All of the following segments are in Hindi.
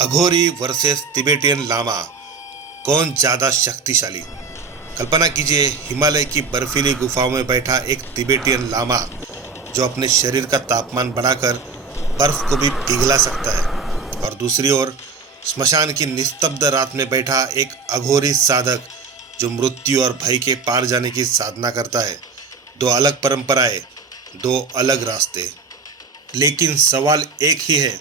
अघोरी वर्सेस तिबेटियन लामा, कौन ज़्यादा शक्तिशाली। कल्पना कीजिए, हिमालय की बर्फीली गुफाओं में बैठा एक तिबेटियन लामा जो अपने शरीर का तापमान बढ़ाकर बर्फ को भी पिघला सकता है, और दूसरी ओर स्मशान की निस्तब्ध रात में बैठा एक अघोरी साधक जो मृत्यु और भय के पार जाने की साधना करता है। दो अलग परंपराएं, दो अलग रास्ते, लेकिन सवाल एक ही है,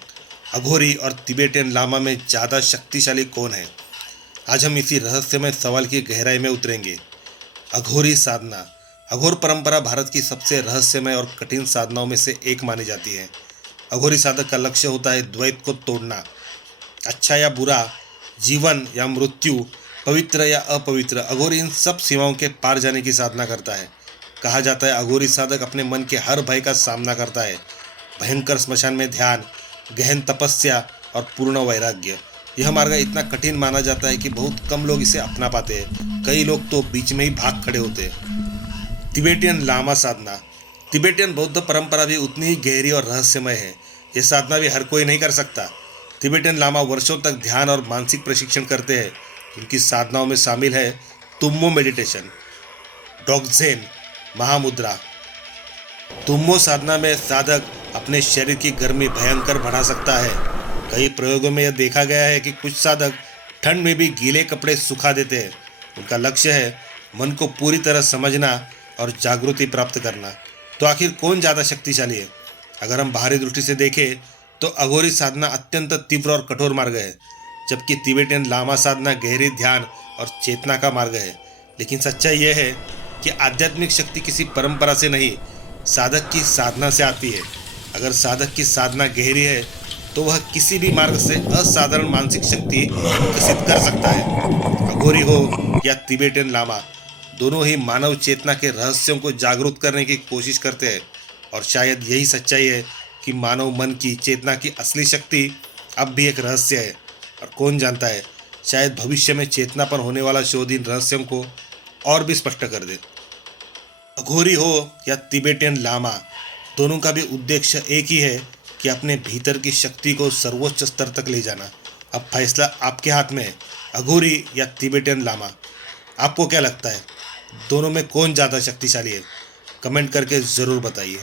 अघोरी और तिबेटियन लामा में ज़्यादा शक्तिशाली कौन है। आज हम इसी रहस्यमय सवाल की गहराई में उतरेंगे। अघोरी साधना। अघोर परंपरा भारत की सबसे रहस्यमय और कठिन साधनाओं में से एक मानी जाती है। अघोरी साधक का लक्ष्य होता है द्वैत को तोड़ना, अच्छा या बुरा, जीवन या मृत्यु, पवित्र या अपवित्र। अघोरी इन सब सीमाओं के पार जाने की साधना करता है। कहा जाता है अघोरी साधक अपने मन के हर भय का सामना करता है। भयंकर स्मशान में ध्यान, गहन तपस्या और पूर्ण वैराग्य। यह मार्ग इतना कठिन माना जाता है कि बहुत कम लोग इसे अपना पाते हैं। कई लोग तो बीच में ही भाग खड़े होते हैं। तिबेटियन लामा साधना। तिबेटियन बौद्ध परंपरा भी उतनी ही गहरी और रहस्यमय है। यह साधना भी हर कोई नहीं कर सकता। तिबेटियन लामा वर्षों तक ध्यान और मानसिक प्रशिक्षण करते हैं। उनकी साधनाओं में शामिल है तुम्मो मेडिटेशन, डोगजेन, महामुद्रा। तुम्मो साधना में साधक अपने शरीर की गर्मी भयंकर बढ़ा सकता है। कई प्रयोगों में यह देखा गया है कि कुछ साधक ठंड में भी गीले कपड़े सुखा देते हैं। उनका लक्ष्य है मन को पूरी तरह समझना और जागृति प्राप्त करना। तो आखिर कौन ज़्यादा शक्तिशाली है? अगर हम बाहरी दृष्टि से देखें तो अघोरी साधना अत्यंत तीव्र और कठोर मार्ग है, जबकि तिबेटियन लामा साधना गहरी ध्यान और चेतना का मार्ग है। लेकिन सच्चाई यह है कि आध्यात्मिक शक्ति किसी परंपरा से नहीं, साधक की साधना से आती है। अगर साधक की साधना गहरी है तो वह किसी भी मार्ग से असाधारण मानसिक शक्ति विकसित कर सकता है। अघोरी हो या तिबेटियन लामा, दोनों ही मानव चेतना के रहस्यों को जागरूक करने की कोशिश करते हैं। और शायद यही सच्चाई है कि मानव मन की चेतना की असली शक्ति अब भी एक रहस्य है। और कौन जानता है, शायद भविष्य में चेतना पर होने वाला शोध इन रहस्यों को और भी स्पष्ट कर दे। अघोरी हो या तिबेटियन लामा, दोनों का भी उद्देश्य एक ही है कि अपने भीतर की शक्ति को सर्वोच्च स्तर तक ले जाना। अब फैसला आपके हाथ में है, अघोरी या तिबेटियन लामा। आपको क्या लगता है, दोनों में कौन ज़्यादा शक्तिशाली है? कमेंट करके ज़रूर बताइए।